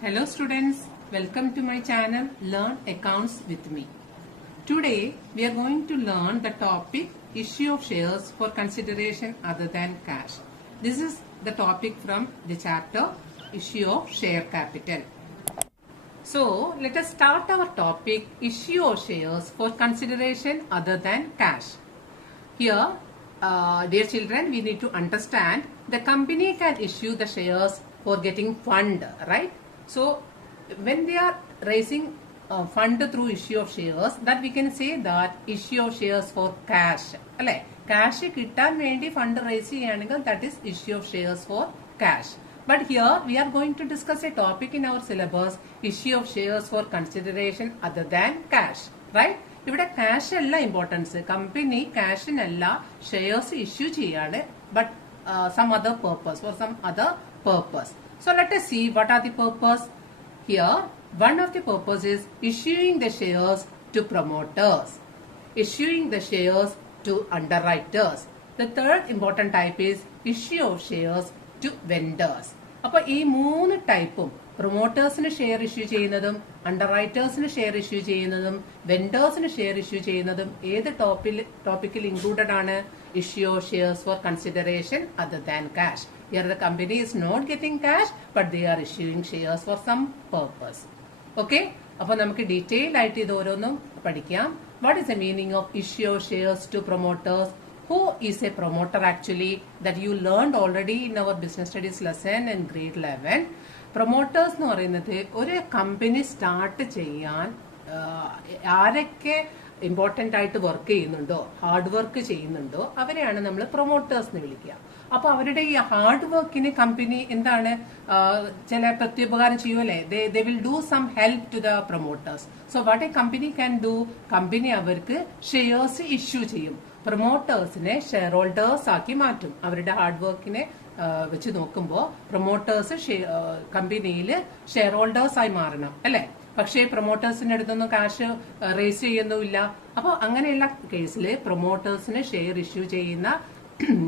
Hello students, welcome to my channel Learn Accounts with me. Today we are going to learn the topic issue of shares for consideration other than cash. This is the topic from the chapter issue of share capital. So let us start our topic issue of shares for consideration other than cash. Here, dear children, we need to understand the company can issue the shares for getting fund, right? So when they are raising fund through issue of shares, that we can say that issue of shares for cash. Cash kittan vendi fund raise cheyaneങ്കിൽ that is issue of shares for cash. But here we are going to discuss a topic in our syllabus, issue of shares for consideration other than cash, right? ഇവിടെ cash അല്ല importance, company ക്യാഷിനല്ല shares issue ചെയ്യാണ്, but some other purpose, for some other purpose. So let us see what are the purpose. Here, one of the purpose is issuing the shares to promoters, issuing the shares to underwriters. The third important type is issue of shares to vendors. അപ്പോൾ ഈ മൂന്ന് ടൈപ്പും പ്രൊമോട്ടേഴ്സിന് share issue ചെയ്യുന്നതും അണ്ടർറൈറ്റേഴ്സിന് share issue ചെയ്യുന്നതും വെൻഡേഴ്സിന് share issue ചെയ്യുന്നതും ഏത് ടോപ്പിക്കിൽ included ആണ്? Issue of shares for consideration other than cash. Here the company is not getting cash, but they are issuing shares for some purpose. Okay? അപ്പോൾ നമുക്ക് detail ആയിട്ട് ഇത് ഓരോന്നും പഠിക്കാം. What is the meaning of issue of shares to promoters? Who is a promoter actually? That you learned already in our business studies lesson in grade 11. Promoters എന്ന് പറയുന്നത് ഒരു company start ചെയ്യാൻ ആരൊക്കെ ഇമ്പോർട്ടന്റ് ആയിട്ട് വർക്ക് ചെയ്യുന്നുണ്ടോ, hard work ചെയ്യുന്നുണ്ടോ, അവരെയാണ് നമ്മൾ പ്രൊമോട്ടേഴ്സ് എന്ന് വിളിക്കുക. അപ്പൊ അവരുടെ ഈ ഹാർഡ് വർക്കിന് കമ്പനി എന്താണ് ചില പ്രത്യുപകാരം ചെയ്യുമല്ലേ? They will do some help to the promoters. So what a company can do, company അവർക്ക് ഷെയർസ് ഇഷ്യൂ ചെയ്യും, പ്രൊമോട്ടേഴ്സിനെ ഷെയർ ഹോൾഡേഴ്സ് ആക്കി മാറ്റും. അവരുടെ ഹാർഡ് വർക്കിനെ വെച്ച് നോക്കുമ്പോൾ പ്രൊമോട്ടേഴ്സ് കമ്പനിയിൽ ഷെയർ ഹോൾഡേഴ്സ് ആയി മാറണം അല്ലെ? പക്ഷേ പ്രൊമോട്ടേഴ്സിന്റെ അടുത്തൊന്നും കാശ് റേസ് ചെയ്യുന്നുമില്ല. അപ്പോൾ അങ്ങനെയുള്ള കേസിൽ പ്രൊമോട്ടേഴ്സിന് ഷെയർ ഇഷ്യൂ ചെയ്യുന്ന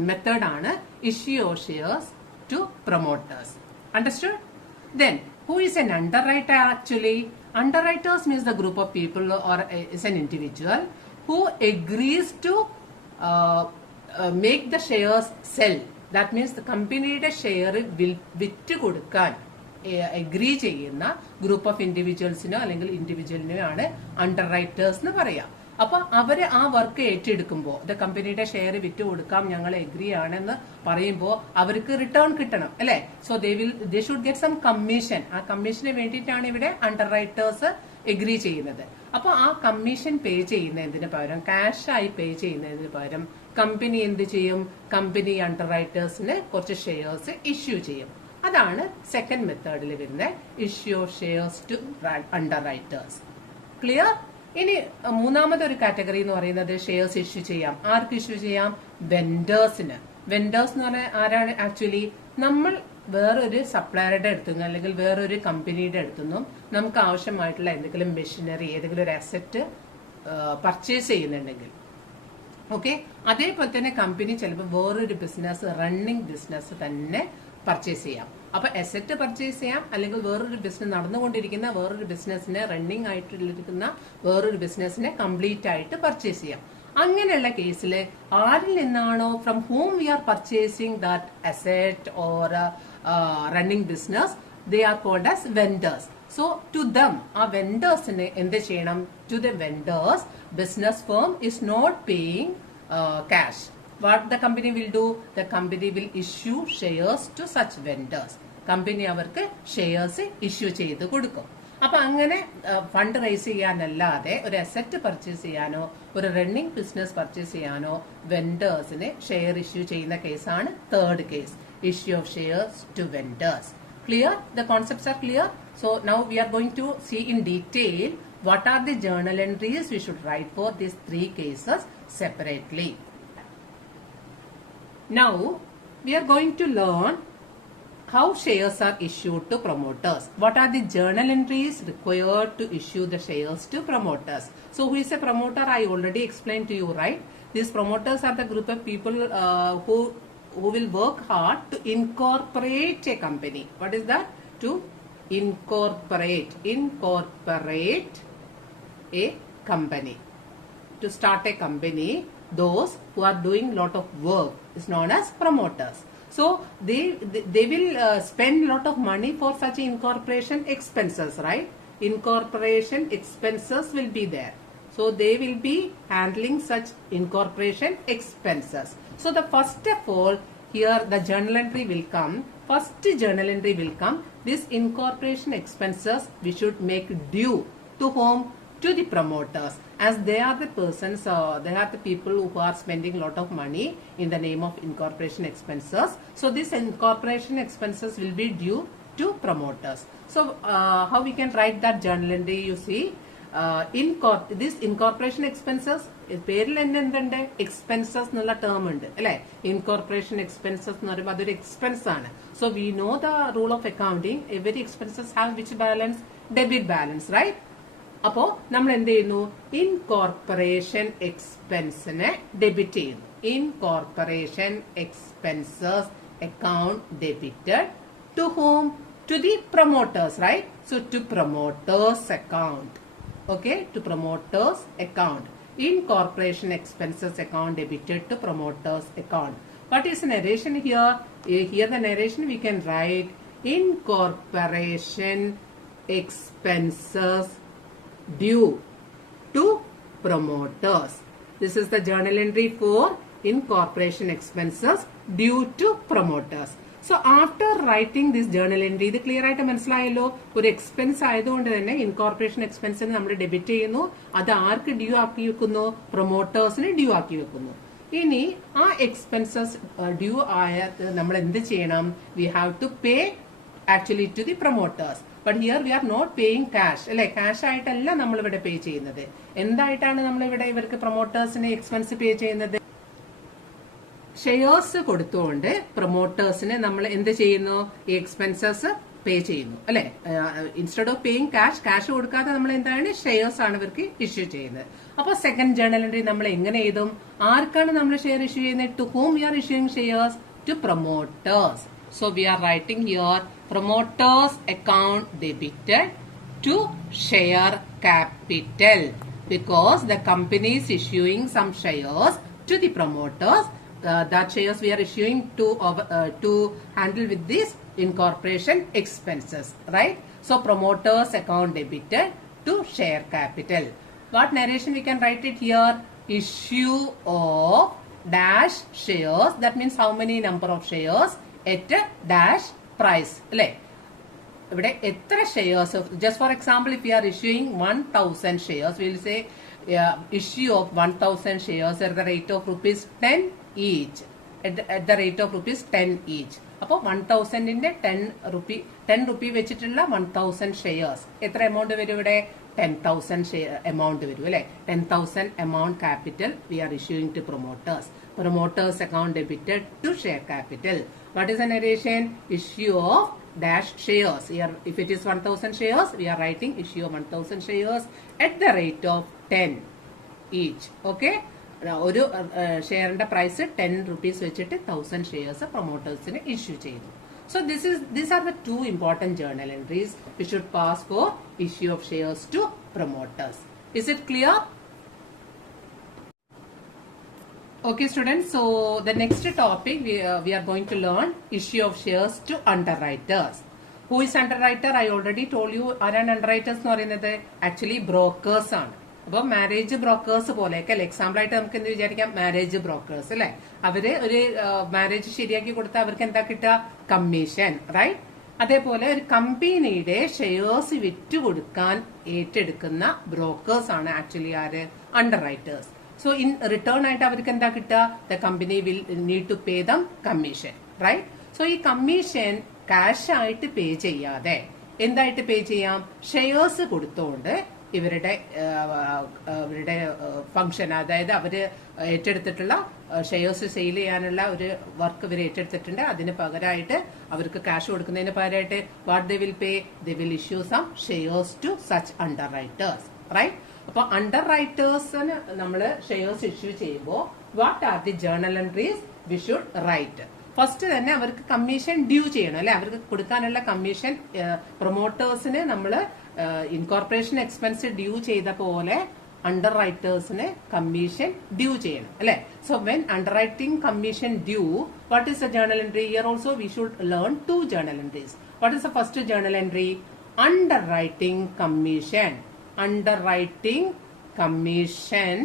മെത്തേഡാണ് issue of shares to promoters. Understood? Then who is an underwriter actually? Underwriters means the group of people or is an individual who agrees to make the shares sell. That means the companyയുടെ share വിറ്റ് കൊടുക്കാൻ agree ചെയ്യുന്ന group of ഇൻഡിവിജ്വൽസിനോ അല്ലെങ്കിൽ ഇൻഡിവിജ്വലിനോ ആണ് underwriters എന്ന് പറയാം. അപ്പൊ അവര് ആ വർക്ക് ഏറ്റെടുക്കുമ്പോൾ ദ കമ്പനിയുടെ ഷെയർ വിറ്റ് കൊടുക്കാം, ഞങ്ങൾ എഗ്രി ആണെന്ന് പറയുമ്പോൾ അവർക്ക് റിട്ടേൺ കിട്ടണം അല്ലെ? So they should get some commission. ആ കമ്മീഷന് വേണ്ടിയിട്ടാണ് ഇവിടെ അണ്ടർറൈറ്റേഴ്സ് എഗ്രി ചെയ്യുന്നത്. അപ്പൊ ആ കമ്മീഷൻ പേ ചെയ്യുന്നതിന് പകരം, ക്യാഷ് ആയി പേ ചെയ്യുന്നതിന് പകരം കമ്പനി എന്ത് ചെയ്യും? കമ്പനി അണ്ടർറൈറ്റേഴ്സിന് കുറച്ച് ഷെയർസ് ഇഷ്യൂ ചെയ്യും. അതാണ് സെക്കൻഡ് മെത്തേഡിൽ വരുന്ന issue of shares to underwriters. Clear? ഇനി മൂന്നാമത്തെ ഒരു കാറ്റഗറി എന്ന് പറയുന്നത് ഷെയർസ് ഇഷ്യൂ ചെയ്യാം. ആർക്ക് ഇഷ്യൂ ചെയ്യാം? വെൻഡേഴ്സിന്. വെൻഡേഴ്സ് എന്ന് പറഞ്ഞാൽ ആരാണ്? ആക്ച്വലി നമ്മൾ വേറൊരു സപ്ലയറുടെ അടുത്തുനിന്ന് അല്ലെങ്കിൽ വേറൊരു കമ്പനിയുടെ അടുത്തുനിന്നും നമുക്ക് ആവശ്യമായിട്ടുള്ള എന്തെങ്കിലും മെഷീനറി, ഏതെങ്കിലും ഒരു അസറ്റ് പർച്ചേസ് ചെയ്യുന്നുണ്ടെങ്കിൽ, ഓക്കെ, അതേപോലെ തന്നെ കമ്പനി ചിലപ്പോൾ വേറൊരു ബിസിനസ്, റണ്ണിങ് ബിസിനസ് തന്നെ പർച്ചേസ് ചെയ്യാം. അപ്പൊ അസറ്റ് പർച്ചേസ് ചെയ്യാം, അല്ലെങ്കിൽ വേറൊരു ബിസിനസ് നടന്നുകൊണ്ടിരിക്കുന്ന വേറൊരു ബിസിനസിനെ, റണ്ണിങ് ആയിട്ടിരിക്കുന്ന വേറൊരു ബിസിനസിനെ കംപ്ലീറ്റ് ആയിട്ട് പർച്ചേസ് ചെയ്യാം. അങ്ങനെയുള്ള കേസിൽ ആരിൽ നിന്നാണോ, from whom we are purchasing that asset or running business, they are called as vendors. So to them, ആ വെൻഡേഴ്സിന് എന്ത് ചെയ്യണം? To the vendors, business firm is not paying cash. What the company will do? The company will issue shares to such vendors. Company അവർക്ക് shares issue ചെയ്ത് കൊടുക്കും. അപ്പൊ അങ്ങനെ fund raise ചെയ്യാനല്ലാതെ ഒരു അസറ്റ് പർച്ചേസ് ചെയ്യാനോ ഒരു റണ്ണിംഗ് ബിസിനസ് പർച്ചേസ് ചെയ്യാനോ വെൻഡേഴ്സിന് share issue ചെയ്യുന്ന കേസാണ് third case, issue of shares to vendors. Clear? The concepts are clear? So now we are going to see in detail what are the journal entries we should write for these three cases separately. Now we are going to learn how shares are issued to promoters. What are the journal entries required to issue the shares to promoters? So who is a promoter? I already explained to you, right? These promoters are the group of people who will work hard to incorporate a company. What is that? To incorporate a company. To start a company, those who are doing lot of work is known as promoters. So they will spend lot of money for such incorporation expenses, right? Incorporation expenses will be there. So they will be handling such incorporation expenses. So the first of all, here the journal entry will come. First journal entry will come. This incorporation expenses we should make due to whom? To the promoters, as they are the persons, they are the people who are spending a lot of money in the name of incorporation expenses. So this incorporation expenses will be due to promoters. So how we can write that journal entry? You see, this incorporation expenses പേരിൽ തന്നെ എന്തുണ്ട് expenses എന്നുള്ള term ഉണ്ട് അല്ലെ incorporation expenses എന്ന് പറയുമ്പോൾ അതൊരു expense ആണ് so we know the rule of accounting every expenses have which balance debit balance right അപ്പോ നമ്മൾ എന്ത് ചെയ്യുന്നു ഇൻകോർപ്പറേഷൻ എക്സ്പെൻസിനെ ഡെബിറ്റ് ചെയ്യുന്നു incorporation expenses account debited to whom to the promoters right so to promoters account okay to promoters account incorporation expenses account debited to promoters account. What is narration here? Here the narration we can write incorporation expenses due to promoters. This is the journal entry for incorporation expenses due to promoters. So after writing this journal entry, ഇത് clear ആയിട്ട് മനസ്സിലായല്ലോ. ഒരു expense ആയതുകൊണ്ട് തന്നെ incorporation എക്സ്പെൻസിന് നമ്മൾ debit ചെയ്യുന്നു. അത് ആർക്ക് due ആക്കി വെക്കുന്നു? പ്രൊമോട്ടേഴ്സിന് ഡ്യൂ ആക്കി വെക്കുന്നു. ഇനി ആ എക്സ്പെൻസസ് ഡ്യൂ ആയ നമ്മൾ എന്ത് ചെയ്യണം? We have to pay actually to the promoters. But here we are not paying cash അല്ലെ, ക്യാഷ് ആയിട്ടല്ല നമ്മൾ ഇവിടെ പേ ചെയ്യുന്നത്. എന്തായിട്ടാണ് നമ്മൾ ഇവിടെ ഇവർക്ക് പ്രൊമോട്ടേഴ്സിന് എക്സ്പെൻസ് പേ ചെയ്യുന്നത്? ഷെയർസ് കൊടുത്തുകൊണ്ട് പ്രൊമോട്ടേഴ്സിന് നമ്മൾ എന്ത് ചെയ്യുന്നു? ഈ എക്സ്പെൻസസ് പേ ചെയ്യുന്നു അല്ലെ. ഇൻസ്റ്റെഡ് ഓഫ് പേയിങ് ക്യാഷ് കൊടുക്കാതെ നമ്മൾ എന്താണ് ഷെയർസ് ആണ് ഇവർക്ക് ഇഷ്യൂ ചെയ്യുന്നത്. അപ്പൊ സെക്കൻഡ് ജേർണൽ എൻട്രി നമ്മൾ എങ്ങനെ എഴുതും? ആർക്കാണ് നമ്മൾ ഷെയർ ഇഷ്യൂ ചെയ്യുന്നത്? To whom we are issuing shares? To promoters. So we are writing here promoters account debited to share capital because the company is issuing some shares to the promoters. That shares we are issuing to handle with this incorporation expenses, right? So promoters account debited to share capital. What narration we can write it here? Issue of dash shares. That means how many number of shares at a dash price. Like ഇവിടെ എത്ര shares? Just for example, if you R issuing 1000 shares, will say issue of 1000 shares at the rate of rupees 10 each. At the rate of rupees 10 each. അപ്പോൾ 1000ന്റെ 10 rupee വെച്ചിട്ടുള്ള 1000 shares എത്ര amount വരും ഇവിടെ? 10,000 amount വരും അല്ലെ. 10,000 amount capital we are issuing to promoters. Promoters account debited to share capital. What is the narration? Issue of dash shares. Here if it is 1000 shares, we are writing issue of 1000 shares at the rate of 10 each. Okay, ഒരു ഷെയറിന്റെ price 10 rupees വെച്ചിട്ട് 1000 shares പ്രൊമോട്ടേഴ്സിന് issue ചെയ്തു. So these are the two important journal entries we should pass for issue of shares to promoters. Is it clear? Okay students, so the next topic we are going to learn issue of shares to underwriters. Who is underwriter? I already told you. ആരാണ് underwriters എന്ന് പറയുന്നത്? Actually brokers ആണ്. അപ്പൊ marriage brokers പോലെയൊക്കെ അല്ലെ. Example ആയിട്ട് നമുക്ക് എന്ത് വിചാരിക്കാം? മാരേജ് ബ്രോക്കേഴ്സ് അല്ലെ. അവര് ഒരു മാരേജ് ശരിയാക്കി കൊടുത്താൽ അവർക്ക് എന്താ കിട്ടുക? Commission, right? അതേപോലെ ഒരു കമ്പനിയുടെ ഷെയർസ് വിറ്റുകൊടുക്കാൻ ഏറ്റെടുക്കുന്ന ബ്രോക്കേഴ്സ് ആണ് ആക്ച്വലി ആര്? അണ്ടർറൈറ്റേഴ്സ്. So in return ആയിട്ട് അവർക്ക് എന്താ കിട്ടുക? The company will need to pay them commission, right? So ഈ കമ്മീഷൻ ക്യാഷ് ആയിട്ട് പേ ചെയ്യാതെ എന്തായിട്ട് പേ ചെയ്യാം? ഷെയർസ് കൊടുത്തുകൊണ്ട് ഇവരുടെ ഫംഗ്ഷൻ, അതായത് അവര് ഏറ്റെടുത്തിട്ടുള്ള ഷെയർസ് സെയിൽ ചെയ്യാനുള്ള ഒരു വർക്ക് ഇവർ ഏറ്റെടുത്തിട്ടുണ്ട്. അതിന് പകരമായിട്ട് അവർക്ക് ക്യാഷ് കൊടുക്കുന്നതിന് പകരമായിട്ട് what they will pay? They will issue some shares to such underwriters, right? അപ്പൊ അണ്ടർറൈറ്റേഴ്സിന് നമ്മൾ ഷെയർസ് ഇഷ്യൂ ചെയ്യുമ്പോൾ what are the journal entries we should write? First തന്നെ അവർക്ക് കമ്മീഷൻ ഡ്യൂ ചെയ്യണം അല്ലെ, അവർക്ക് കൊടുക്കാനുള്ള കമ്മീഷൻ പ്രൊമോട്ടേഴ്സിന് നമ്മൾ ഇൻകോർപ്പറേഷൻ എക്സ്പെൻസ് ഡ്യൂ ചെയ്ത പോലെ അണ്ടർ റൈറ്റേഴ്സിന് കമ്മീഷൻ ഡ്യൂ ചെയ്യണം അല്ലെ. So when under writing commission due, what is the journal entry? Here also we should learn 2 journal entries. What is the first journal entry? Underwriting commission. Underwriting commission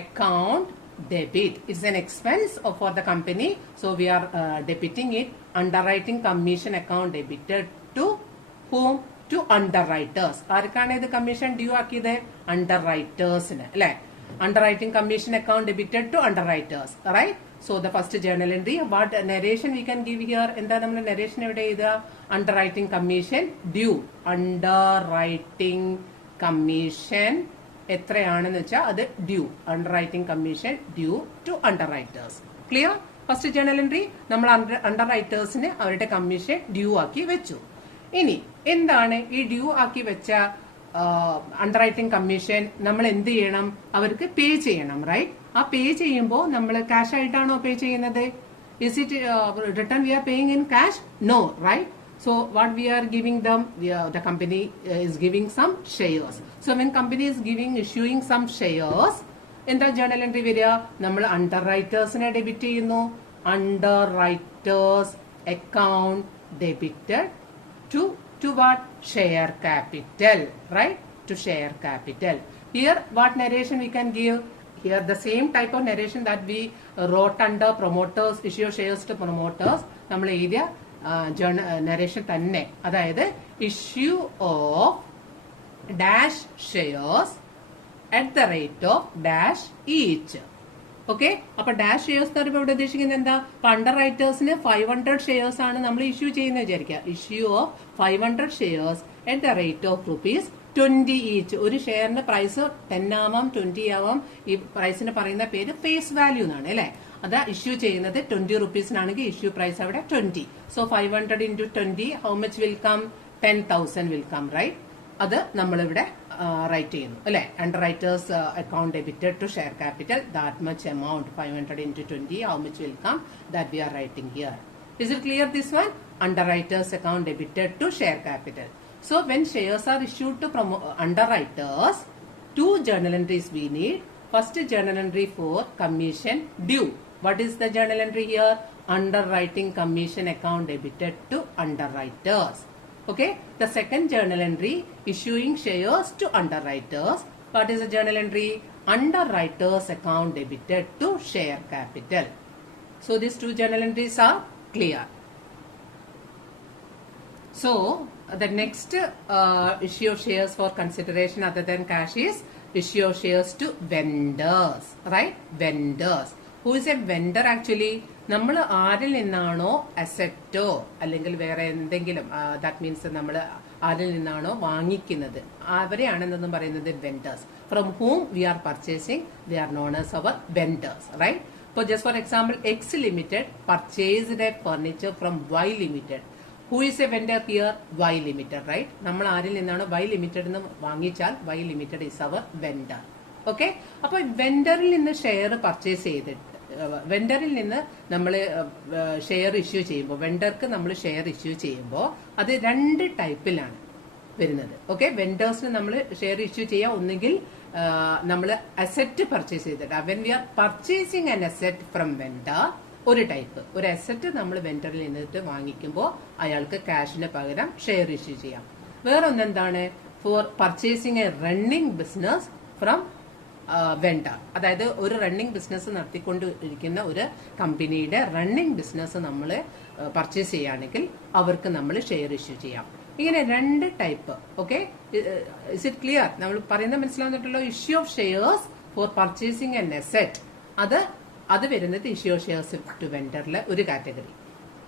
account debit. It's an expense for the company, so we are debiting it. Underwriting commission account debited to whom? To underwriters. ആർക്കാണ് ഇത് commission due ആക്കിയത്? അണ്ടർറൈറ്റേഴ്സിന് അല്ലെ. Underwriting commission account debited to underwriters, right? So the first journal entry, what narration we can give here? എന്താ നമ്മൾ narration എവിടെ ചെയ്ത? Underwriting commission due. Underwriting commission എത്രയാണെന്ന് വെച്ചാൽ അത് due. Underwriting commission due to underwriters. Clear? First journal entry നമ്മൾ അണ്ടർറൈറ്റേഴ്സിന് അവരുടെ കമ്മീഷൻ ഡ്യൂ ആക്കി വെച്ചു. ഇനി എന്താണ് ഈ ഡ്യൂ ആക്കി വെച്ച അണ്ടർറൈറ്റിംഗ് കമ്മീഷൻ നമ്മൾ എന്ത് ചെയ്യണം? അവർക്ക് പേ ചെയ്യണം, റൈറ്റ്? ആ പേ ചെയ്യുമ്പോൾ നമ്മൾ ക്യാഷ് ആയിട്ടാണോ പേ ചെയ്യുന്നത്? Is it return we are paying in cash? No, right? So what we are giving them, the company is giving some shares. So when company is issuing some shares, എന്താ journal entry വരിക? നമ്മൾ അണ്ടർറൈറ്റേഴ്സിനെ debit ചെയ്യുന്നു. Underwriters account debited to what? Share capital, right? To share capital. Here what narration we can give? Here the same type of narration that we wrote under promoters, issue of shares to promoters. നമ്മൾ എഴുതിയ narration തന്നെ, അതായത് issue of dash shares at the rate of dash each. Okay, അപ്പൊ dash shares എന്ന് പറയുമ്പോൾ ഇവിടെ ഉദ്ദേശിക്കുന്നത് എന്താ? അണ്ടർ റൈറ്റേഴ്സിന് 500 ഷെയർസ് ആണ് നമ്മൾ ഇഷ്യൂ ചെയ്യുന്നത് വിചാരിക്കുക. Issue of 500 shares at the rate of ₹20 each. ഒരു ഷെയറിന്റെ പ്രൈസ് 10 ആവാം 20 ആവാം. ഈ പ്രൈസിന് പറയുന്ന പേര് ഫേസ് വാല്യൂ എന്നാണ് അല്ലെ. അത് ഇഷ്യൂ ചെയ്യുന്നത് 20 rupeesനാണെങ്കിൽ ഇഷ്യൂ പ്രൈസ് അവിടെ 20. So 500 into 20, how much will come? 10,000 will come, right? അത് നമ്മളിവിടെ റൈറ്റ് ചെയ്യുന്നു അല്ലെ. Underwriters account debited to share capital, that much amount 500 into 20, how much will come? That we are writing here. Is it clear this one? Underwriters account debited to share capital. So when shares are issued to underwriters, 2 journal entries we need. First journal entry for commission due. What is the journal entry here? Underwriting commission account debited to underwriters. Okay. The second journal entry, issuing shares to underwriters. What is the journal entry? Underwriters account debited to share capital. So these 2 journal entries are clear. So the next issue of shares for consideration other than cash is issue of shares to vendors, right? Vendors. Who is a vendor actually? നമ്മൾ ആരിൽ നിന്നാണോ അസറ്റോ അല്ലെങ്കിൽ വേറെ എന്തെങ്കിലും, that means നമ്മൾ ആരിൽ നിന്നാണോ വാങ്ങിക്കുന്നത് അവരെയാണെന്നും പറയുന്നത് vendors. From whom we are purchasing, they are known as അവർ വെൻഡേഴ്സ്, റൈറ്റ്? ഇപ്പോൾ just for example, X limited purchased a furniture from Y limited. Who is a vendor here? Y Limited, right? നമ്മൾ ആരിൽ നിന്നാണ് Y Limited എന്ന് വാങ്ങിച്ചാൽ Y Limited is our vendor. Okay, അപ്പൊ വെൻഡറിൽ നിന്ന് share purchase ചെയ്തിട്ട് വെൻഡറിൽ നിന്ന് നമ്മൾ ഷെയർ ഇഷ്യൂ ചെയ്യുമ്പോൾ, വെൻഡർക്ക് നമ്മൾ ഷെയർ ഇഷ്യൂ ചെയ്യുമ്പോൾ അത് 2 ടൈപ്പിലാണ് വരുന്നത്. ഓക്കെ, വെൻഡേഴ്സിന് നമ്മൾ ഷെയർ ഇഷ്യൂ ചെയ്യാം. ഒന്നുകിൽ നമ്മൾ അസെറ്റ് പർച്ചേസ് ചെയ്തിട്ട്, when we are purchasing an asset from vendor, ഒരു ടൈപ്പ്, ഒരു അസറ്റ് നമ്മൾ വെൻഡറിൽ നിന്നിട്ട് വാങ്ങിക്കുമ്പോൾ അയാൾക്ക് ക്യാഷിന് പകരം ഷെയർ ഇഷ്യൂ ചെയ്യാം. വേറൊന്നെന്താണ്? For purchasing a running business from vendor. അതായത് ഒരു റണ്ണിംഗ് ബിസിനസ് നടത്തിക്കൊണ്ടിരിക്കുന്ന ഒരു കമ്പനിയുടെ റണ്ണിംഗ് ബിസിനസ് നമ്മൾ പർച്ചേസ് ചെയ്യുകയാണെങ്കിൽ അവർക്ക് നമ്മൾ ഷെയർ ഇഷ്യൂ ചെയ്യാം. ഇങ്ങനെ 2 type. Okay, is it clear? നമ്മൾ പറയുന്നത് മനസ്സിലാവുന്നുണ്ടല്ലോ. Issue of shares for purchasing an asset, അത് വരുന്നത് ഇഷ്യൂ ഓഫ് ഷെയർസ് ടു വെൻഡറിലെ ഒരു കാറ്റഗറി.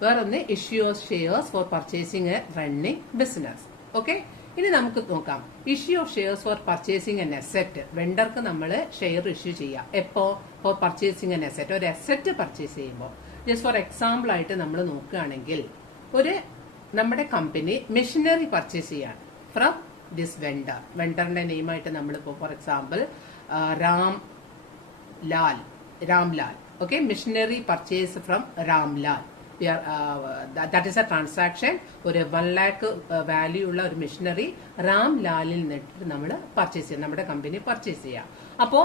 വേറൊന്ന് issue of shares for purchasing a running business. Okay, ഇനി നമുക്ക് നോക്കാം issue of shares for purchasing an asset. വെൻഡർക്ക് നമ്മൾ ഷെയർ ഇഷ്യൂ ചെയ്യാം എപ്പോ? ഫോർ പർച്ചേസിങ് എൻ അസെറ്റ്, ഒരു അസെറ്റ് പർച്ചേസ് ചെയ്യുമ്പോൾ. ജസ്റ്റ് ഫോർ എക്സാമ്പിൾ ആയിട്ട് നമ്മൾ നോക്കുകയാണെങ്കിൽ, നമ്മുടെ കമ്പനി മെഷീനറി പർച്ചേസ് ചെയ്യാണ് ഫ്രം ദിസ് വെൻഡർ. വെൻഡറിന്റെ നെയിമായിട്ട് നമ്മളിപ്പോ for example Ramlal Okay, machinery purchase from Ramlal. We are, that is a transaction. ഒരു 1 lakh വാല്യൂ ഉള്ള ഒരു മെഷീനറി രാംലാലിൽ നിന്നിട്ട് നമ്മൾ പർച്ചേസ് ചെയ്യാം, നമ്മുടെ കമ്പനി പർച്ചേസ് ചെയ്യാം. അപ്പോ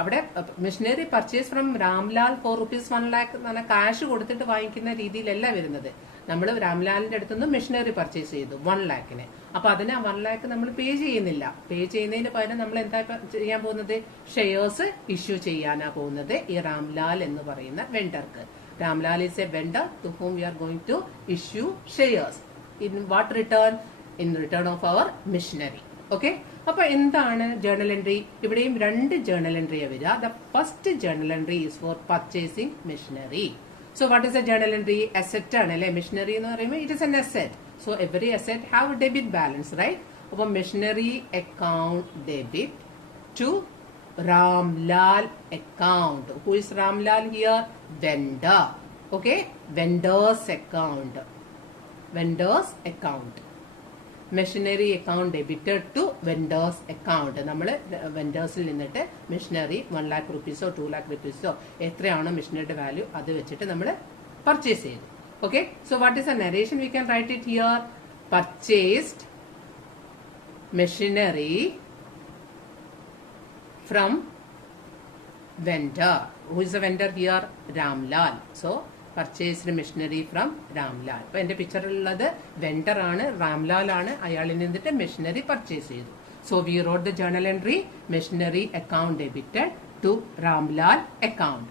അവിടെ machinery purchase from Ramlal ₹1 lakh എന്ന് പറഞ്ഞാൽ കാശ് കൊടുത്തിട്ട് വാങ്ങിക്കുന്ന രീതിയിലല്ല വരുന്നത്. നമ്മൾ രാംലാലിന്റെ അടുത്തുനിന്ന് മെഷീനറി പർച്ചേസ് ചെയ്തു 1 lakhന്. അപ്പൊ അതിന് 1 lakh നമ്മൾ പേ ചെയ്യുന്നില്ല. പേ ചെയ്യുന്നതിന് പകരം നമ്മൾ എന്താ ചെയ്യാൻ പോകുന്നത്? ഷെയർസ് ഇഷ്യൂ ചെയ്യാനാ പോകുന്നത് ഈ രാംലാൽ എന്ന് പറയുന്ന വെണ്ടർക്ക്. Ramlal is a vendor to whom we are going to issue shares. In what return? In return of our machinery. Okay? അപ്പൊ എന്താണ് ജേർണൽ എൻട്രി? ഇവിടെയും 2 ജേർണൽ എൻട്രി വരിക. The first journal entry is for purchasing machinery. So what is a journal entry? Asset ആണ് അല്ലെ? Machinery എന്ന് പറയുമ്പോൾ it is an asset. So every asset have a debit balance, right? അപ്പൊ machinery account debit to Ramlal account. Who is Ramlal here? Vendor. Okay, vendor's account. Vendor's account. Machinery account debited to vendor's account. നമ്മൾ വെൻഡേഴ്സിൽ നിന്നിട്ട് machinery 1 lakh rupees ഓ 2 lakh rupees ഓ എത്രയാണോ മെഷീനറിയുടെ value അത് വെച്ചിട്ട് നമ്മൾ purchase ചെയ്തു. Okay, so what is the narration? We can write it here. Purchased machinery from vendor. Who is the vendor here? Ramlal. So purchased machinery from Ramlal. അപ്പൊ എന്റെ പിക്ചറിലുള്ളത് vendor ആണ്, രാംലാൽ ആണ്. അയാളിൽ നിന്നിട്ട് മെഷീനറി പർച്ചേസ് ചെയ്തു. So we wrote the journal entry machinery account debited to Ramlal account.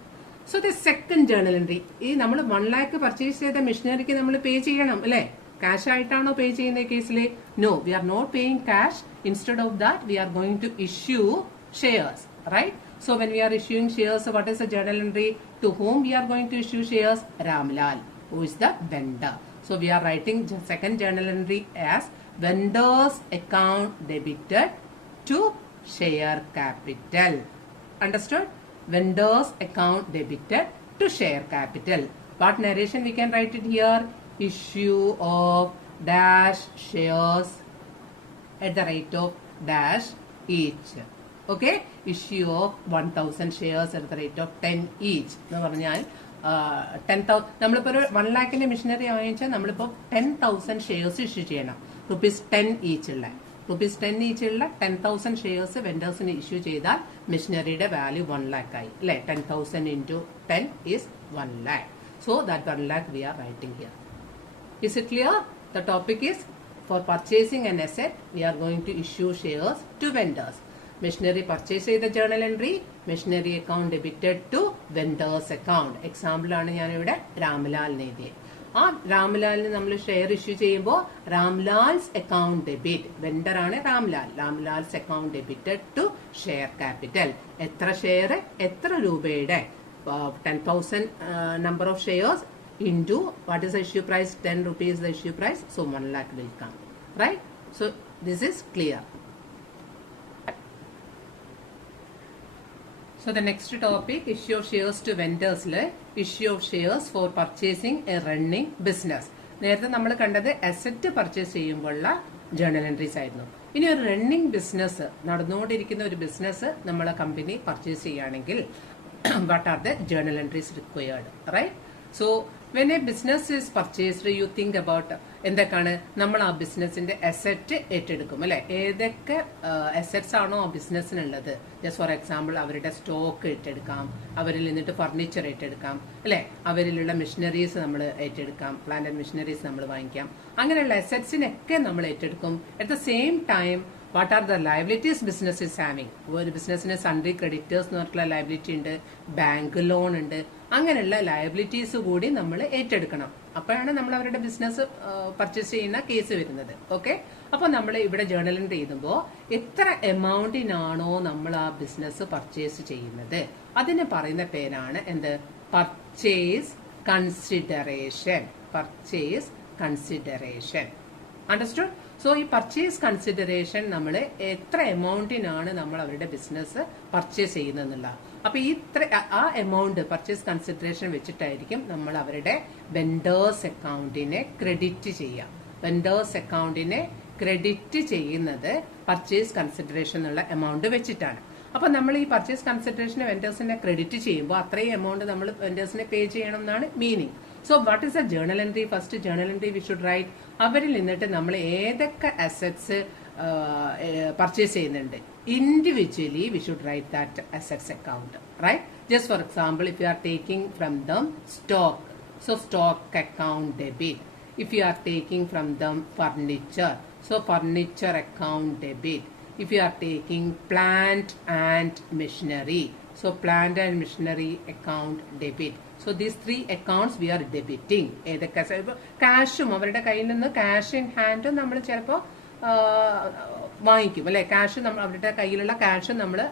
So the second journal entry, ഈ നമ്മൾ 1 lakh purchase ചെയ്ത മെഷീനറിക്ക് നമ്മൾ പേ ചെയ്യണം അല്ലെ? ക്യാഷ് ആയിട്ടാണോ പേ ചെയ്യുന്ന കേസിൽ? No, we are not paying cash. Instead of that we are going to issue shares, right? So when we are issuing shares, what is the journal entry? To whom we are going to issue shares? Ramlal, who is the vendor. So we are writing the second journal entry as vendor's account debited to share capital. Understood? Vendor's account debited to share capital. What narration we can write it here? Issue of dash shares at the rate of dash each. Okay, issue of 1000 shares at the rate of 10 each. എന്ന് പറഞ്ഞാൽ 10,000 നമ്മളിപ്പോ ഒരു 1 lakhന്റെ machinery വാങ്ങിച്ചാൽ നമ്മളിപ്പോ 10,000 shares issue ചെയ്യണം. ₹10 each ഉള്ള ₹10 each ഉള്ള 10,000 shares വെൻഡേഴ്സിന് issue ചെയ്താൽ മെഷീനറിയുടെ വാല്യൂ 1 lakh ആയി അല്ലെ? 10,000 into 10 is 1 lakh. So that 1 lakh we are writing here. Is it clear? The topic is for purchasing an asset we are going to issue shares to vendors. Machinery purchase ചെയ്ത journal entry machinery account debited to vendors account. Example ആണ് ഞാനിവിടെ രാംലാലിന് എഴുതിയത്. ആ രാംലാലിന് നമ്മൾ share issue ചെയ്യുമ്പോൾ രാംലാൽസ് account debit, vendor ആണ് Ramlal, Ramlal's account debited to share capital. എത്ര share, എത്ര രൂപയുടെ 10,000 number of shares into what is the issue price? 10 rupees the issue price, so 1 lakh will come, right? So this is clear. So the next topic, issue of shares to vendors. Issue of shares for purchasing a running business. നേരത്തെ നമ്മൾ കണ്ടത് asset purchase ചെയ്യുമ്പോഴുള്ള journal entries ആയിരുന്നു. ഇനി ഒരു running business, നടന്നുകൊണ്ടിരിക്കുന്ന ഒരു business നമ്മളെ കമ്പനി പർച്ചേസ് ചെയ്യുകയാണെങ്കിൽ what are the journal entries required, right? So when a business is purchased, you think about എന്തൊക്കെയാണ് നമ്മൾ ആ ബിസിനസിന്റെ അസറ്റ് ഏറ്റെടുക്കും അല്ലെ? ഏതൊക്കെ അസറ്റ്സ് ആണോ ആ ബിസിനസ്സിനുള്ളത്? ജസ്റ്റ് ഫോർ എക്സാമ്പിൾ അവരുടെ സ്റ്റോക്ക് ഏറ്റെടുക്കാം, അവരിൽ നിന്നിട്ട് ഫർണിച്ചർ ഏറ്റെടുക്കാം അല്ലെ? അവരിലുള്ള മെഷീനറീസ് നമ്മൾ ഏറ്റെടുക്കാം, പ്ലാന്റ് ആൻഡ് മെഷീനറീസ് നമ്മൾ വാങ്ങിക്കാം. അങ്ങനെയുള്ള അസറ്റ്സിനൊക്കെ നമ്മൾ ഏറ്റെടുക്കും. At the same time what are the liabilities business is having? ഒരു ബിസിനസ്സിന് സൺഡ്രി ക്രെഡിറ്റേഴ്സ് എന്ന് പറഞ്ഞിട്ടുള്ള ലയബിലിറ്റി ഉണ്ട്, ബാങ്ക് ലോൺ ഉണ്ട്. അങ്ങനെയുള്ള ലയബിലിറ്റീസ് കൂടി നമ്മൾ ഏറ്റെടുക്കണം. അപ്പോഴാണ് നമ്മൾ അവരുടെ ബിസിനസ് പർച്ചേസ് ചെയ്യുന്ന കേസ് വരുന്നത്. ഓക്കെ, അപ്പൊ നമ്മൾ ഇവിടെ ജേർണൽ എൻട്രി എഴുതുമ്പോൾ എത്ര എമൗണ്ടിനാണോ നമ്മൾ ആ ബിസിനസ് പർച്ചേസ് ചെയ്യുന്നത് അതിന് പറയുന്ന പേരാണ് എന്ത്? Purchase consideration. Purchase consideration. Understood? So ഈ പർച്ചേസ് കൺസിഡറേഷൻ നമ്മൾ എത്ര എമൗണ്ടിനാണ് നമ്മൾ അവരുടെ ബിസിനസ് പർച്ചേസ് ചെയ്യുന്നതെന്നുള്ള, അപ്പൊ ആ എമൗണ്ട് പർച്ചേസ് കൺസിഡറേഷൻ വെച്ചിട്ടായിരിക്കും നമ്മൾ അവരുടെ വെൻഡേഴ്സ് അക്കൗണ്ടിനെ ക്രെഡിറ്റ് ചെയ്യാം. വെൻഡേഴ്സ് അക്കൗണ്ടിനെ ക്രെഡിറ്റ് ചെയ്യുന്നത് പർച്ചേസ് കൺസിഡറേഷൻ എന്നുള്ള എമൗണ്ട് വെച്ചിട്ടാണ്. അപ്പൊ നമ്മൾ ഈ പർച്ചേസ് കൺസിഡറേഷന് വെൻഡേഴ്സിനെ ക്രെഡിറ്റ് ചെയ്യുമ്പോൾ അത്രയും എമൗണ്ട് നമ്മൾ വെൻഡേഴ്സിനെ പേ ചെയ്യണം എന്നാണ് meaning. So what is a journal entry? First journal entry we should write. അവരിൽ നിന്നിട്ട് നമ്മൾ ഏതൊക്കെ അസറ്റ്സ് പർച്ചേസ് ചെയ്യുന്നുണ്ട്, individually we should write that assets account, right? Just for example, if you are taking from them stock, so stock account debit. If you are taking from them furniture, so furniture account debit. If you are taking plant and machinery, so plant and machinery account debit. So these three accounts we are debiting. ഏതൊക്കെ കാഷും അവരുടെ കയ്യിൽ നിന്ന് cash in ഹാൻഡും നമ്മൾ ചിലപ്പോൾ വാങ്ങിക്കും അല്ലെ. Cash അവരുടെ കയ്യിലുള്ള ക്യാഷ് നമ്മൾ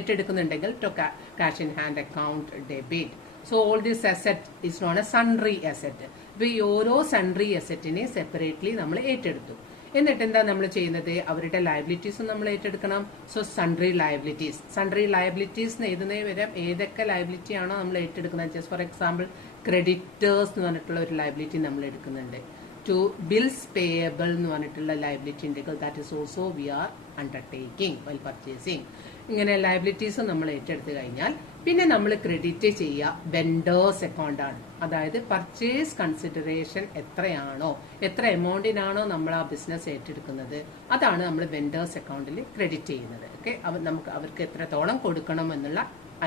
ഏറ്റെടുക്കുന്നുണ്ടെങ്കിൽ to cash in hand account debit. So all this asset is known as sundry asset. ഇപ്പൊ ഈ ഓരോ സൺട്രി അസറ്റിനെ സെപ്പറേറ്റ്ലി നമ്മൾ ഏറ്റെടുത്തു. എന്നിട്ട് എന്താ നമ്മൾ ചെയ്യുന്നത്, അവരുടെ ലയബിലിറ്റീസും നമ്മൾ ഏറ്റെടുക്കണം. So sundry liabilities, sundry liabilities എഴുതുന്നതിന് വരെ ഏതൊക്കെ ലയബിലിറ്റി ആണോ നമ്മൾ ഏറ്റെടുക്കുന്നത്. ജസ്റ്റ് ഫോർ എക്സാമ്പിൾ ക്രെഡിറ്റേഴ്സ് എന്ന് പറഞ്ഞിട്ടുള്ള ഒരു ലയബിലിറ്റി നമ്മൾ എടുക്കുന്നുണ്ട്. ടു ബിൽസ് പേയബിൾ എന്ന് പറഞ്ഞിട്ടുള്ള ലയബിലിറ്റി ഉണ്ടെങ്കിൽ that is also we are undertaking while purchasing. ഇങ്ങനെ ലയബിലിറ്റീസ് നമ്മൾ ഏറ്റെടുത്ത് കഴിഞ്ഞാൽ പിന്നെ നമ്മൾ ക്രെഡിറ്റ് ചെയ്യുക വെൻഡേഴ്സ് അക്കൗണ്ട് ആണ്. അതായത് പർച്ചേസ് കൺസിഡറേഷൻ എത്രയാണോ, എത്ര എമൗണ്ടിനാണോ നമ്മൾ ആ ബിസിനസ് ഏറ്റെടുക്കുന്നത്, അതാണ് നമ്മൾ വെൻഡേഴ്സ് അക്കൗണ്ടിൽ ക്രെഡിറ്റ് ചെയ്യുന്നത്. ഓക്കെ, നമുക്ക് അവർക്ക് എത്രത്തോളം കൊടുക്കണം എന്നുള്ള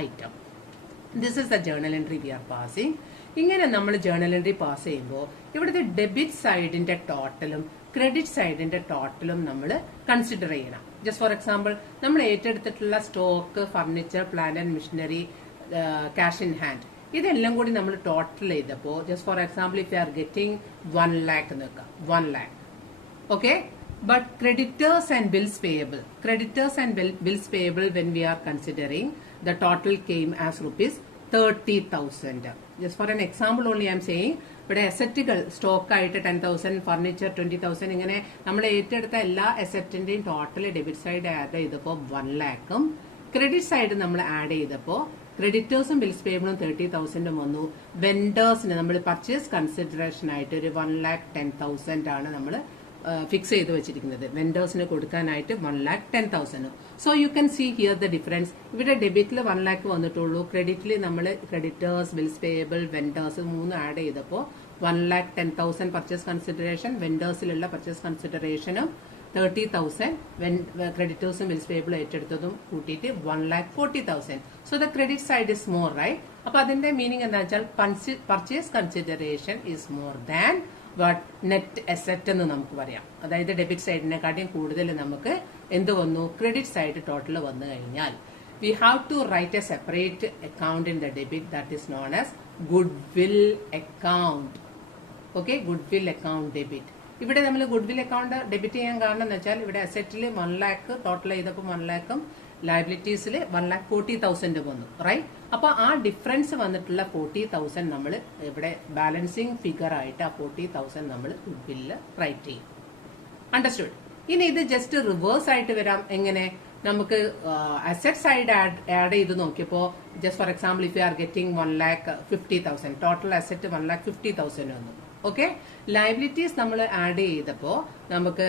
item. This is the journal entry we are passing. ഇങ്ങനെ നമ്മൾ ജേർണൽ എൻട്രി പാസ് ചെയ്യുമ്പോൾ ഇവിടുത്തെ ഡെബിറ്റ് സൈഡിന്റെ ടോട്ടലും ക്രെഡിറ്റ് സൈഡിന്റെ ടോട്ടലും നമ്മൾ കൺസിഡർ ചെയ്യണം. ജസ്റ്റ് ഫോർ എക്സാമ്പിൾ, നമ്മൾ ഏറ്റെടുത്തിട്ടുള്ള stock, furniture, plant and machinery, cash in hand, ഇതെല്ലാം കൂടി നമ്മൾ ടോട്ടൽ ചെയ്തപ്പോൾ just for example if you are getting 1 lakh എന്ന് വെക്കാം, 1 lakh. Okay, but creditors and bills payable, creditors and bills payable when we are considering the total came as rupees 30,000. Just for an example only I am saying, ഇവിടെ അസറ്റുകൾ stock ആയിട്ട് 10,000, furniture 20,000, ഇങ്ങനെ നമ്മൾ ഏറ്റെടുത്ത എല്ലാ അസറ്റിന്റെയും total debit side add ചെയ്തപ്പോൾ 1 lakhും credit side നമ്മൾ add ചെയ്തപ്പോൾ ക്രെഡിറ്റേഴ്സും bills പേബിളും 30,000 വന്നു. വെൻഡേഴ്സിന് നമ്മൾ പർച്ചേസ് കൺസിഡറേഷൻ ആയിട്ട് ഒരു 1,10,000 ആണ് നമ്മൾ ഫിക്സ് ചെയ്ത് വെച്ചിരിക്കുന്നത്. വെൻഡേഴ്സിന് കൊടുക്കാനായിട്ട് 1,10,000. So you can see here the difference. ഇവിടെ ഡെബിറ്റിൽ 1 lakh വന്നിട്ടുള്ളൂ, ക്രെഡിറ്റിൽ നമ്മൾ creditors, bills payable, vendors 3 add ചെയ്തപ്പോൾ 1,10,000 പർച്ചേസ് കൺസിഡറേഷൻ, വെൻഡേഴ്സിലുള്ള പർച്ചേസ് കൺസിഡറേഷനും 30,000 ക്രെഡിറ്റേഴ്സും ബിൽസ് പേയബിൾ ഏറ്റെടുത്തതും കൂട്ടിയിട്ട് 1,40,000. So the credit side is more, right? അപ്പൊ അതിന്റെ മീനിങ് എന്താ വെച്ചാൽ purchase consideration is more than what net asset എന്ന് നമുക്ക് പറയാം. അതായത് ഡെബിറ്റ് സൈഡിനെക്കാട്ടിയും കൂടുതൽ നമുക്ക് എന്ത് വന്നു, ക്രെഡിറ്റ് സൈഡ് ടോട്ടൽ വന്നു കഴിഞ്ഞാൽ we have to write a separate account in the debit that is known as goodwill account. Okay, goodwill account debit. ഇവിടെ നമ്മൾ ഗുഡ് വിൽ അക്കൗണ്ട് ഡെബിറ്റ് ചെയ്യാൻ കാരണം എന്ന് വെച്ചാൽ ഇവിടെ അസറ്റിൽ 1 lakh ടോട്ടൽ ചെയ്തപ്പോൾ 1 lakhും ലയബിലിറ്റീസിൽ 1,40,000 വന്നു, റൈറ്റ്? അപ്പൊ ആ ഡിഫറൻസ് വന്നിട്ടുള്ള 40,000 നമ്മൾ ഇവിടെ ബാലൻസിങ് ഫിഗർ ആയിട്ട് ആ 40,000 നമ്മൾ ഗുഡ് വില്ല് റൈറ്റ് ചെയ്യും. അണ്ടർസ്റ്റുഡ്? ഇനി ഇത് ജസ്റ്റ് റിവേഴ്സ് ആയിട്ട് വരാം. എങ്ങനെ? നമുക്ക് അസറ്റ് സൈഡ് ആഡ് ചെയ്ത് നോക്കിയപ്പോൾ just for example if you are getting 1,50,000, total asset 1,50,000 വന്നു. ഓക്കെ, ലയബിലിറ്റീസ് നമ്മൾ ആഡ് ചെയ്തപ്പോൾ നമുക്ക്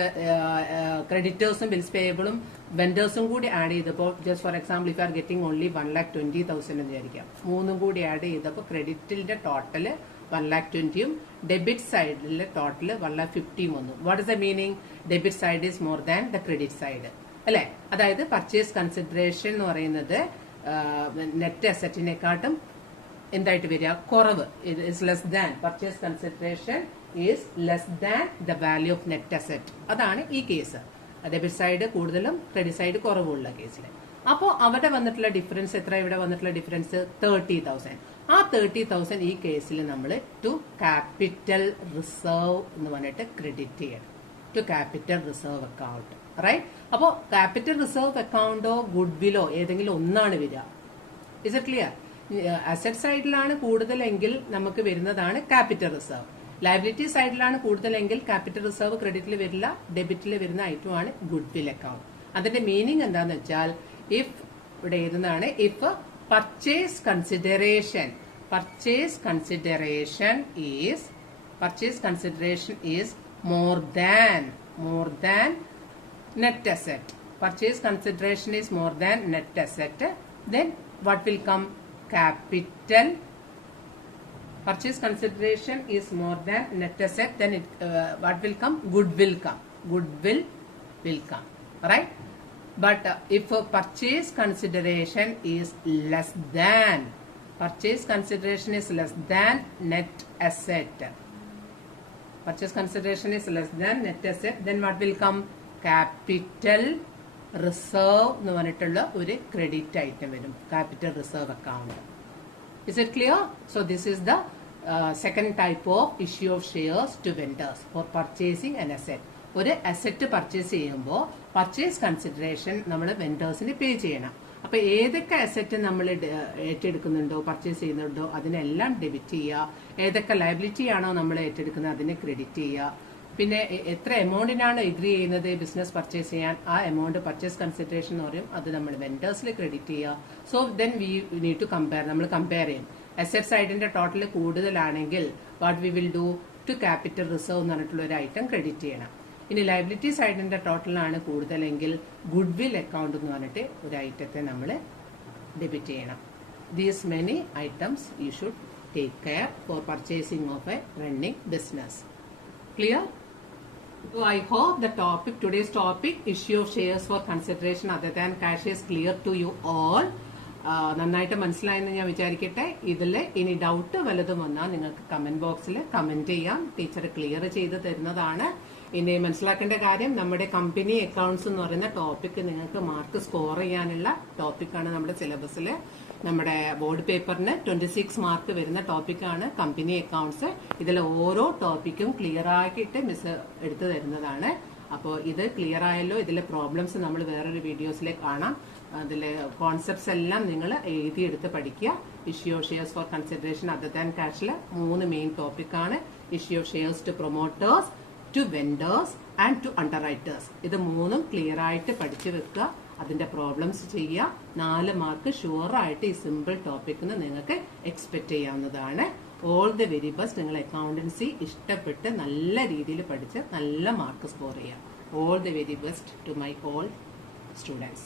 ക്രെഡിറ്റേഴ്സും ബിൽസ് പേയബിളും വെൻഡേഴ്സും കൂടി ആഡ് ചെയ്തപ്പോൾ just for example if are getting only 1,20,000 എന്ന് വിചാരിക്കാം. 3 കൂടി ആഡ് ചെയ്തപ്പോൾ ക്രെഡിറ്റിന്റെ ടോട്ടല് 1,20,000ഉം ഡെബിറ്റ് സൈഡിലെ ടോട്ടല് 1,50,000 വന്നു. What is the meaning? Debit side is more than the credit side, അല്ലെ? അതായത് പർച്ചേസ് കൺസിഡറേഷൻ എന്ന് പറയുന്നത് നെറ്റ് അസറ്റിനെക്കാട്ടും എന്തായിട്ട് വരിക, കുറവ്. Is less than, purchase consideration is less than the value of net asset. അതാണ് ഈ കേസ്. ഡെബിറ്റ് സൈഡ് കൂടുതലും ക്രെഡിറ്റ് സൈഡ് കുറവുള്ള കേസിൽ. അപ്പോൾ അവിടെ വന്നിട്ടുള്ള ഡിഫറൻസ് എത്ര? ഇവിടെ വന്നിട്ടുള്ള ഡിഫറൻസ് 30,000. ആ 30,000 ഈ കേസിൽ നമ്മൾ ടു ക്യാപിറ്റൽ റിസർവ് എന്ന് പറഞ്ഞിട്ട് ക്രെഡിറ്റ് ചെയ്യണം. To capital reserve account, right? അപ്പോൾ ക്യാപിറ്റൽ റിസർവ് അക്കൗണ്ടോ ഗുഡ് വില്ലോ ഏതെങ്കിലും ഒന്നാണ് വരിക. Is it clear? അസറ്റ് സൈഡിലാണ് കൂടുതലെങ്കിൽ നമുക്ക് വരുന്നതാണ് ക്യാപിറ്റൽ റിസർവ്. ലയബിലിറ്റി സൈഡിലാണ് കൂടുതലെങ്കിൽ ക്യാപിറ്റൽ റിസർവ് ക്രെഡിറ്റിൽ വരില്ല, ഡെബിറ്റിൽ വരുന്ന ഐറ്റമാണ് ഗുഡ് വിൽ അക്കൗണ്ട്. അതിന്റെ മീനിങ് എന്താന്ന് വെച്ചാൽ ഇഫ് ഇവിടെ എഴുതുന്നതാണ് if purchase consideration is more than net asset. purchase consideration is more than net asset, then what will come? Capital. Purchase consideration is more than net asset, then what will come? Goodwill come. Goodwill will come, right? But if purchase consideration is less than net asset, purchase consideration is less than net asset, then what will come? Capital reserve എന്ന് പറഞ്ഞിട്ടുള്ള ഒരു credit item വരും, capital reserve account. Is it clear? So this is the second type of issue of shares to vendors for purchasing an asset. ഒരു asset purchase ചെയ്യുമ്പോൾ purchase consideration നമ്മൾ വെൻഡേഴ്സിന് പേ ചെയ്യണം. അപ്പൊ ഏതൊക്കെ അസറ്റ് നമ്മൾ ഏറ്റെടുക്കുന്നുണ്ടോ, പർച്ചേസ് ചെയ്യുന്നുണ്ടോ, അതിനെല്ലാം ഡെബിറ്റ് ചെയ്യുക. ഏതൊക്കെ ലയബിലിറ്റി ആണോ നമ്മൾ ഏറ്റെടുക്കുന്നത് അതിനെ ക്രെഡിറ്റ് ചെയ്യുക. പിന്നെ എത്ര എമൗണ്ടിനാണ് എഗ്രി ചെയ്യുന്നത് ബിസിനസ് പർച്ചേസ് ചെയ്യാൻ, ആ എമൗണ്ട് പർച്ചേസ് കൺസിഡറേഷൻ എന്ന് പറയും, അത് നമ്മൾ വെൻഡേഴ്സിൽ ക്രെഡിറ്റ് ചെയ്യുക. So then we need to compare, നമ്മൾ കമ്പയർ ചെയ്യും. അസറ്റ് സൈഡിന്റെ ടോട്ടൽ കൂടുതലാണെങ്കിൽ what we will do? To capital reserve എന്ന് പറഞ്ഞിട്ടുള്ള ഒരു ഐറ്റം ക്രെഡിറ്റ് ചെയ്യണം. ഇനി ലയബിലിറ്റി സൈഡിന്റെ ടോട്ടലാണ് കൂടുതലെങ്കിൽ ഗുഡ് വിൽ അക്കൗണ്ട് എന്ന് പറഞ്ഞിട്ട് ഒരു ഐറ്റത്തെ നമ്മൾ ഡെബിറ്റ് ചെയ്യണം. These many items you should take care four purchasing of A running business. Clear? So I hope the topic, today's topic, issue of shares for consideration other than cash, is clear to you all. നന്നായിട്ട് മനസ്സിലായെന്ന് ഞാൻ വിചാരിക്കട്ടെ. ഇതിൽ ഇനി doubt വല്ലതും വന്നാൽ നിങ്ങൾക്ക് comment ബോക്സിൽ comment ചെയ്യാം, ടീച്ചർ ക്ലിയർ ചെയ്ത് തരുന്നതാണ്. ഇനി മനസ്സിലാക്കേണ്ട കാര്യം, നമ്മുടെ കമ്പനി അക്കൗണ്ട്സ് എന്ന് പറയുന്ന ടോപ്പിക് നിങ്ങൾക്ക് മാർക്ക് സ്കോർ ചെയ്യാനുള്ള ടോപ്പിക്കാണ് നമ്മുടെ സിലബസിൽ. നമ്മുടെ ബോർഡ് പേപ്പറിന് 26 മാർക്ക് വരുന്ന ടോപ്പിക്കാണ് കമ്പനി അക്കൗണ്ട്സ്. ഇതിലെ ഓരോ ടോപ്പിക്കും ക്ലിയർ ആക്കിയിട്ട് മിസ് എടുത്തു തരുന്നതാണ്. അപ്പോൾ ഇത് ക്ലിയർ ആയല്ലോ. ഇതിലെ പ്രോബ്ലംസ് നമ്മൾ വേറൊരു വീഡിയോസിൽ കാണാം. അതിലെ കോൺസെപ്റ്റ്സ് എല്ലാം നിങ്ങൾ എഴുതിയെടുത്ത് പഠിക്കുക. Issue of shares for consideration other than കാഷിലെ 3 മെയിൻ ടോപ്പിക്കാണ്. Issue of shares to promoters, to vendors and to underwriters. ഇത് 3ഉം ക്ലിയർ ആയിട്ട് പഠിച്ചു വെക്കുക. അതിന്റെ പ്രോബ്ലംസ് ചെയ്യുക. 4 മാർക്ക് ഷുവറായിട്ട് ഈ സിമ്പിൾ ടോപ്പിക്കിന് നിങ്ങൾക്ക് എക്സ്പെക്ട് ചെയ്യാവുന്നതാണ്. All the very best. നിങ്ങൾ അക്കൗണ്ടൻസി ഇഷ്ടപ്പെട്ട് നല്ല രീതിയിൽ പഠിച്ച് നല്ല മാർക്ക് സ്കോർ ചെയ്യാം. All the very best to my all students.